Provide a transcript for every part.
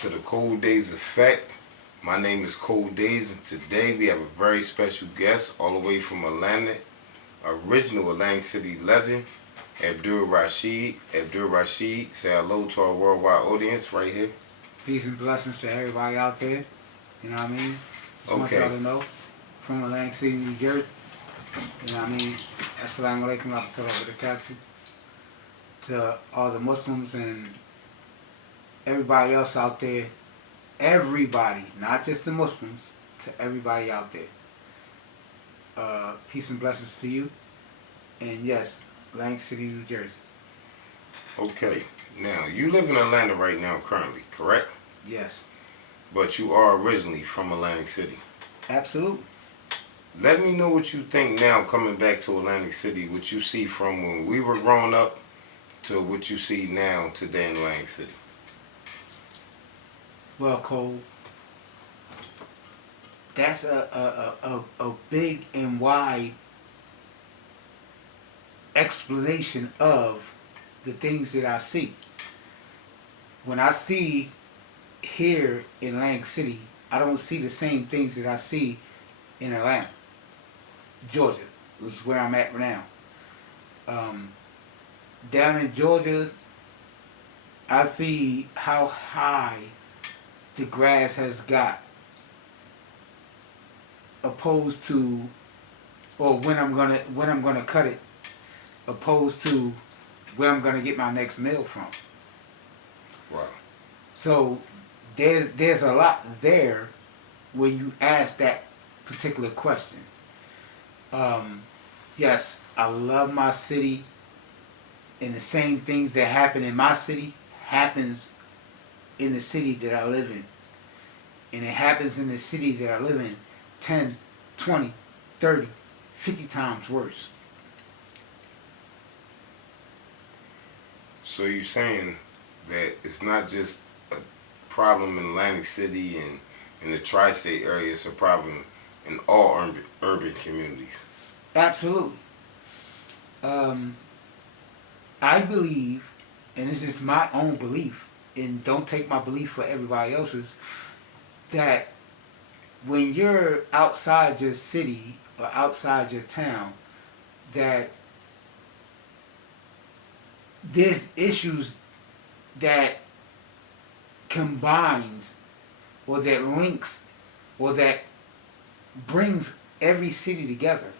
to the Cold Days Effect. My name is Cold Days, and today we have a very special guest all the way from Atlanta, original Atlantic City legend, Abdur Rashid. Abdur Rashid, say hello to our worldwide audience right here. Peace and blessings to everybody out there. You know what I mean? Just want y'all Okay, to know. From Atlantic City, New Jersey. You know what I mean? Assalamu alaikum warahmatullahi wabarakatuh. To all the Muslims and everybody else out there. Everybody, not just the Muslims, to everybody out there. Peace and blessings to you. And yes, Atlantic City, New Jersey. okay. Now, you live in Atlanta right now currently, correct? Yes. But you are originally from Atlantic City. Absolutely. Let me know what you think now coming back to Atlantic City, what you see from when we were growing up to what you see now today in Atlantic City. Well, Cole, that's a big and wide explanation of the things that I see. When I see here in Atlantic City, I don't see the same things that I see in Atlanta, Georgia, which is where I'm at now. Down in Georgia, I see how high the grass has got, opposed to, or when I'm gonna cut it, opposed to where I'm gonna get my next meal from. Wow. So there's a lot there when you ask that particular question. Yes, I love my city, and the same things that happen in my city happens in the city that I live in. And it happens in the city that I live in 10, 20, 30, 50 times worse. So you're saying that it's not just a problem in Atlantic City and in the tri-state area, it's a problem in all urban communities. Absolutely. I believe, and this is my own belief, and don't take my belief for everybody else's, that when you're outside your city or outside your town, that there's issues that combines or that links or that brings every city together.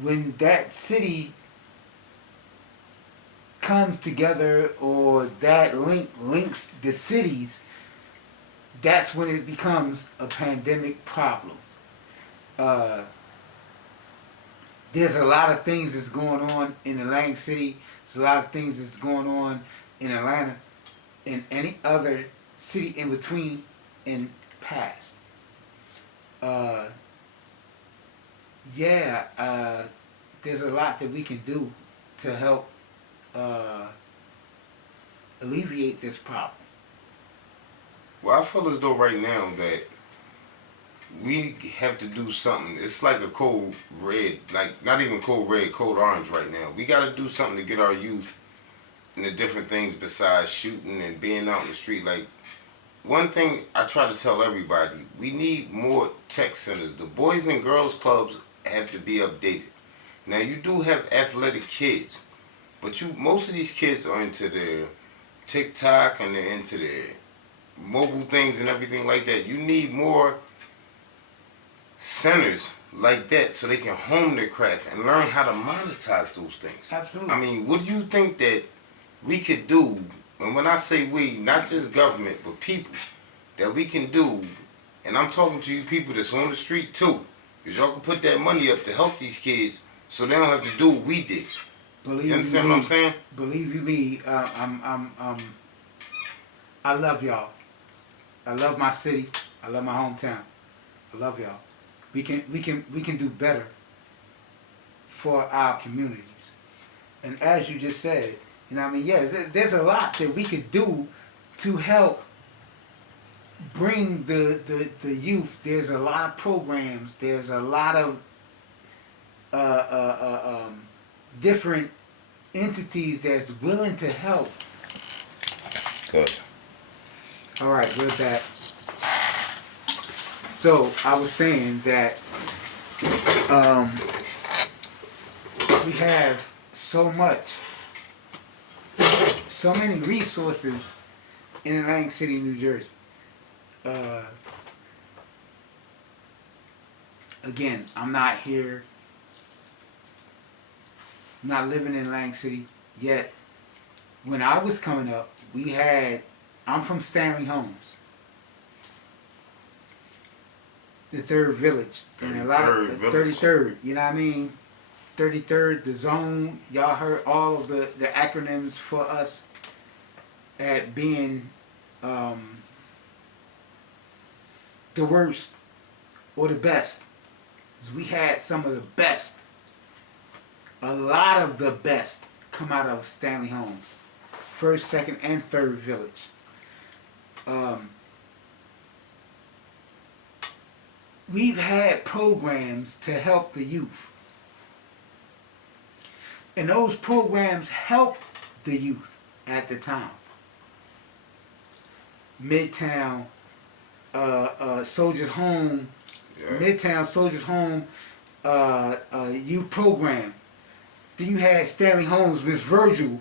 When that city comes together or that links the cities, that's when it becomes a pandemic problem. There's a lot of things that's going on in Atlantic City. There's a lot of things that's going on in Atlanta and any other city in between and past. There's a lot that we can do to help alleviate this problem. Well, I feel as though right now that we have to do something. It's like a code red, like not even code red, code orange right now. We got to do something to get our youth into different things besides shooting and being out in the street. Like, one thing I try to tell everybody, we need more tech centers. The Boys and Girls Clubs have to be updated. Now, you do have athletic kids, but most of these kids are into the TikTok and they're into the mobile things and everything like that. You need more centers like that so they can hone their craft and learn how to monetize those things. Absolutely. I mean, what do you think that we could do, and when I say we, not just government, but people, that we can do, and I'm talking to you people that's on the street too, because y'all can put that money up to help these kids so they don't have to do what we did. Believe You understand what I'm saying? Believe you me, I love y'all. I love my city. I love my hometown. I love y'all. We can do better for our communities. And as you just said, you know what I mean? Yeah, there's a lot that we could do to help bring the youth. There's a lot of programs. There's a lot of different entities that's willing to help. Good. All right, we're back. So I was saying that um, we have so many resources in Atlantic City, New Jersey. Uh, Again, I'm not here, not living in Atlantic City yet. When I was coming up, I'm from Stanley Homes, the third village, and a lot of the 33rd. You know what I mean? 33rd, the zone. Y'all heard all of the acronyms for us at being the worst or the best. We had some of the best, a lot of the best, come out of Stanley Homes, first, second, and third village. We've had programs to help the youth, and those programs helped the youth at the time. Midtown, Soldiers Home, Yeah. Midtown Soldiers Home youth program. Then you had Stanley Homes, Miss Virgil,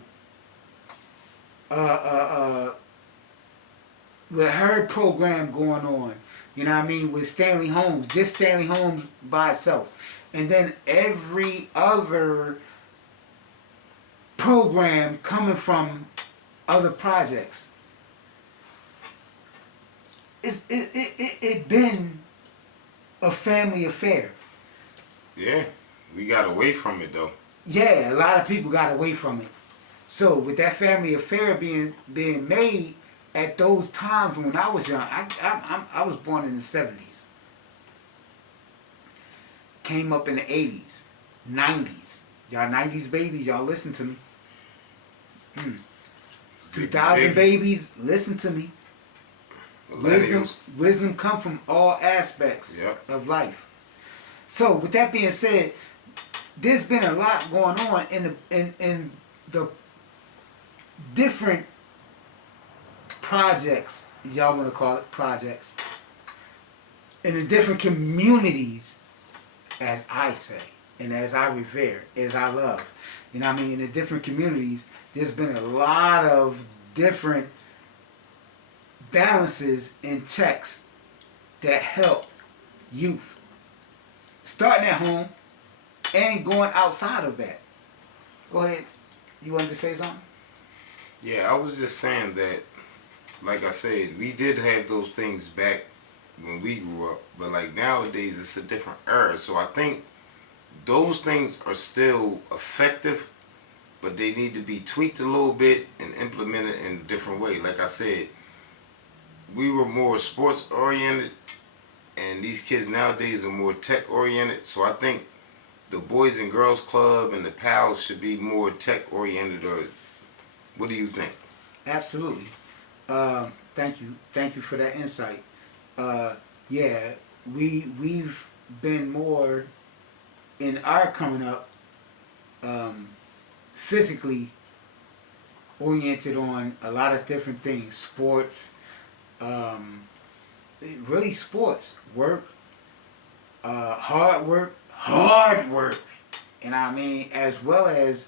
with her program going on. You know what I mean? With Stanley Homes, just Stanley Homes by itself. And then every other program coming from other projects. It been a family affair. Yeah, we got away from it though. Yeah, a lot of people got away from it. So with that family affair being made at those times when I was young, I was born in the 70s. Came up in the 80s, 90s. Y'all 90s babies, y'all listen to me. 2000 babies, listen to me. Wisdom come from all aspects of life. So with that being said, there's been a lot going on in the different projects, y'all want to call it projects, in the different communities, as I say, and as I revere, as I love. You know what I mean? In the different communities, there's been a lot of different balances and checks that help youth. Starting at home and going outside of that. Go ahead. You wanted to say something? Yeah, I was just saying that, like I said, we did have those things back when we grew up, but like nowadays it's a different era. So I think those things are still effective, but they need to be tweaked a little bit and implemented in a different way. Like I said, we were more sports oriented, and these kids nowadays are more tech oriented. So I think the Boys and Girls Club and the PALs should be more tech oriented. Or what do you think? Absolutely. Thank you for that insight. Yeah, we've been more in our coming up physically oriented on a lot of different things, sports, really sports, work, hard work, and I mean, as well as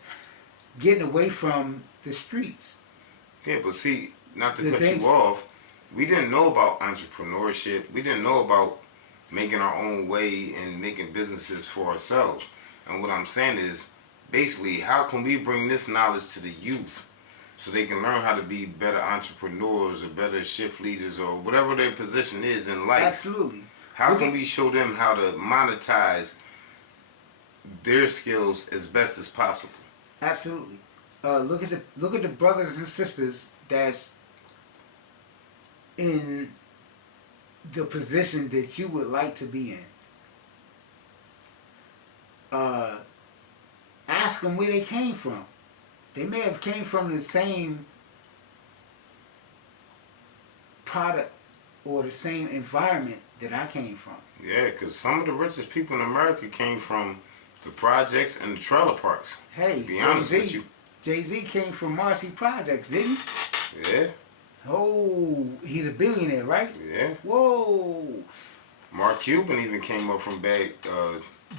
getting away from the streets. Yeah, but see, not to cut you off, we didn't know about entrepreneurship. We didn't know about making our own way and making businesses for ourselves. And what I'm saying is, basically, how can we bring this knowledge to the youth so they can learn how to be better entrepreneurs or better shift leaders or whatever their position is in life? Absolutely. How can we show them how to monetize their skills as best as possible? Absolutely. Look at the brothers and sisters that's in the position that you would like to be in. Ask them where they came from. They may have came from the same product or the same environment that I came from. Yeah, because some of the richest people in America came from the projects and the trailer parks. Hey, to be honest with you. Jay-Z came from Marcy Projects, didn't he? Yeah. Oh, he's a billionaire, right? Yeah. Whoa. Mark Cuban even came up from bad.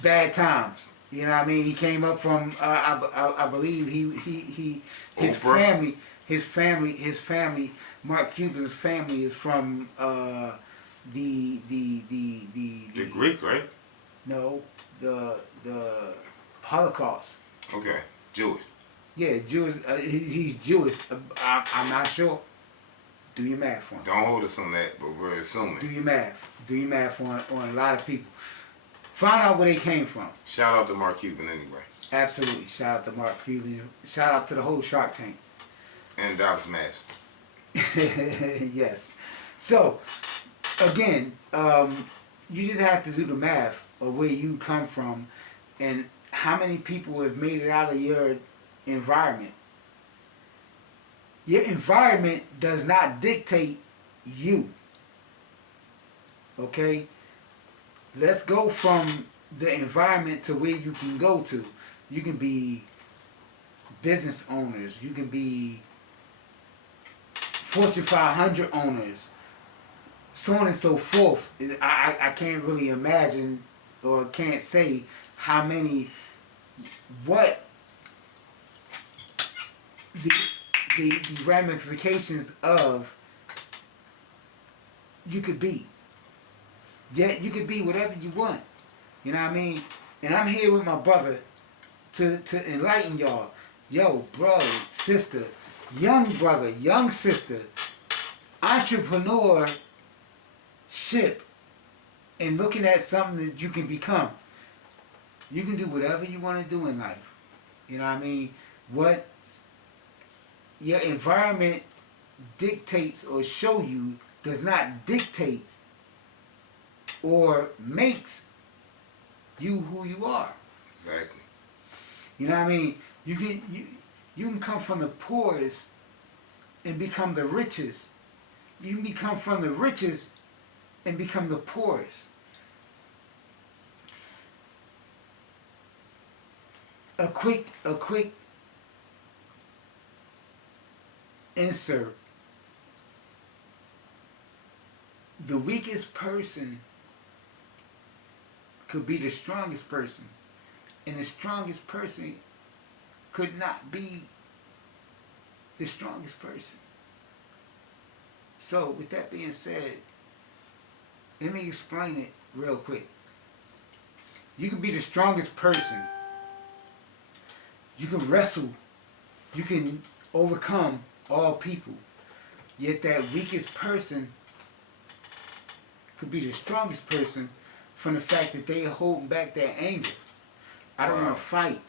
Bad times. You know what I mean? He came up from, I believe his Oprah. family, Mark Cuban's family is from The Greek, right? no, the Holocaust. Okay. Jewish. Yeah, Jewish. He's Jewish. I'm not sure. Do your math for him. Don't hold us on that, but we're assuming. Do your math. Do your math on a lot of people. Find out where they came from. Shout out to Mark Cuban anyway. Absolutely. Shout out to Mark Cuban. Shout out to the whole Shark Tank. And Dallas Mass. Yes. So, again, you just have to do the math of where you come from and how many people have made it out of your environment. Your environment does not dictate you. Okay? Let's go from the environment to where you can go to. You can be business owners. You can be Fortune 500 owners. So on and so forth. I can't really imagine or can't say how many, what the ramifications of you could be. Yet you could be whatever you want. You know what I mean? And I'm here with my brother to enlighten y'all. Yo, brother, sister, young brother, young sister, entrepreneurship and looking at something that you can become. You can do whatever you want to do in life. You know what I mean? What your environment dictates or show you does not dictate or makes you who you are. Exactly. You know what I mean? You can come from the poorest and become the richest. You can become from the richest and become the poorest. A quick insert. The weakest person could be the strongest person, and the strongest person could not be the strongest person. So, with that being said, let me explain it real quick. You can be the strongest person. You can wrestle. You can overcome all people. Yet that weakest person could be the strongest person from the fact that they are holding back their anger. I don't want to fight.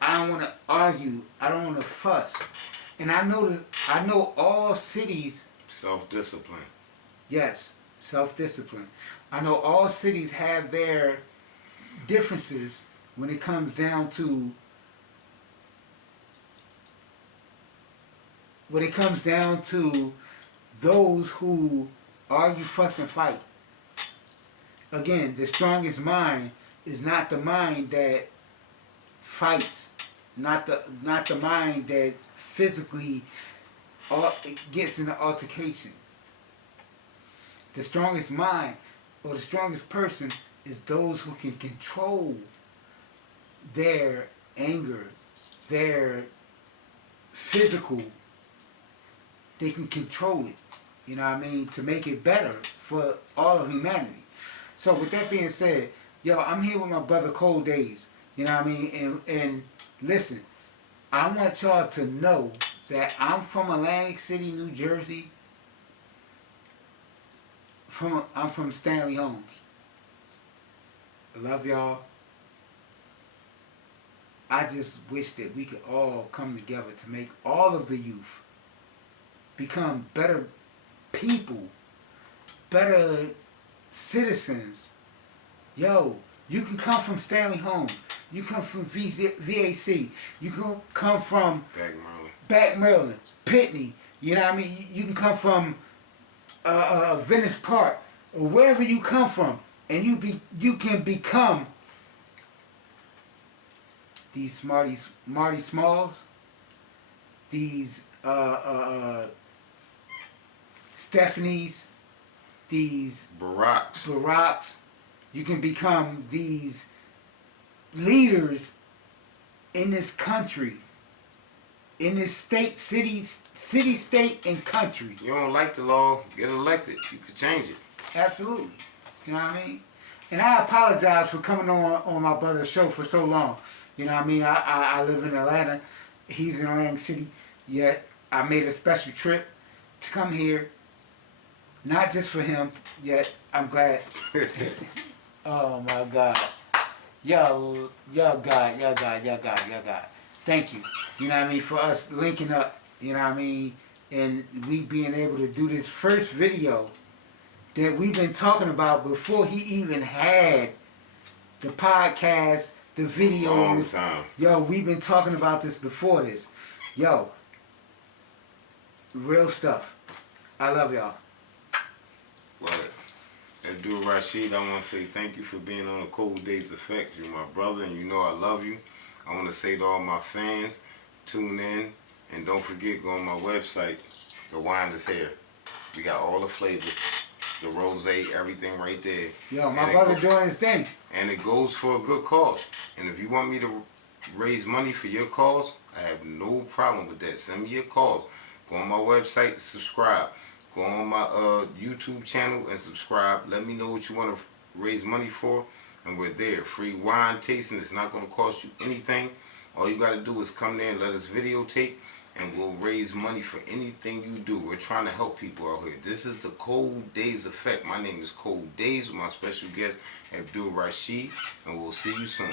I don't want to argue. I don't want to fuss. And I know all cities. Self-discipline. Yes, self-discipline. I know all cities have their differences when it comes down to those who argue, fuss, and fight. Again, the strongest mind is not the mind that fights, not the mind that physically gets in an altercation. The strongest mind or the strongest person is those who can control their anger, their physical. They can control it, you know what I mean, to make it better for all of humanity. So with that being said, yo, I'm here with my brother Cold Days, you know what I mean, and listen, I want y'all to know that I'm from Atlantic City, New Jersey. I'm from Stanley Homes. I love y'all. I just wish that we could all come together to make all of the youth become better people, better citizens. Yo, you can come from Stanley Homes. You come from VAC. You can come from Back Maryland, Pitney. You know what I mean? You can come from Venice Park or wherever you come from, and you can become these Marty Smalls, these Stephanie's, these Baracks. You can become these leaders in this country, in this state, city, state, and country. You don't like the law, get elected. You can change it. Absolutely. You know what I mean? And I apologize for coming on my brother's show for so long. You know what I mean? I live in Atlanta. He's in Atlantic City. Yet I made a special trip to come here. Not just for him. Yet I'm glad. Oh my God. Y'all God. Thank you. You know what I mean? For us linking up. You know what I mean? And we being able to do this first video that we've been talking about before he even had the podcast, the videos. Long time. Yo, we've been talking about this before this. Yo, real stuff. I love y'all. Well, Abdur Rashid, I want to say thank you for being on the Cold Days Effect. You're my brother and you know I love you. I want to say to all my fans, tune in and don't forget, go on my website. The wine is here. We got all the flavors. The rose, everything right there. Yo, my brother doing his thing. And it goes for a good cause. And if you want me to raise money for your cause, I have no problem with that. Send me your cause. Go on my website, subscribe. Go on my YouTube channel and subscribe. Let me know what you want to raise money for. And we're there. Free wine tasting. It's not going to cost you anything. All you got to do is come there and let us videotape. And we'll raise money for anything you do. We're trying to help people out here. This is the Cold Days Effect. My name is Cold Days with my special guest, Abdur Rashid. And we'll see you soon.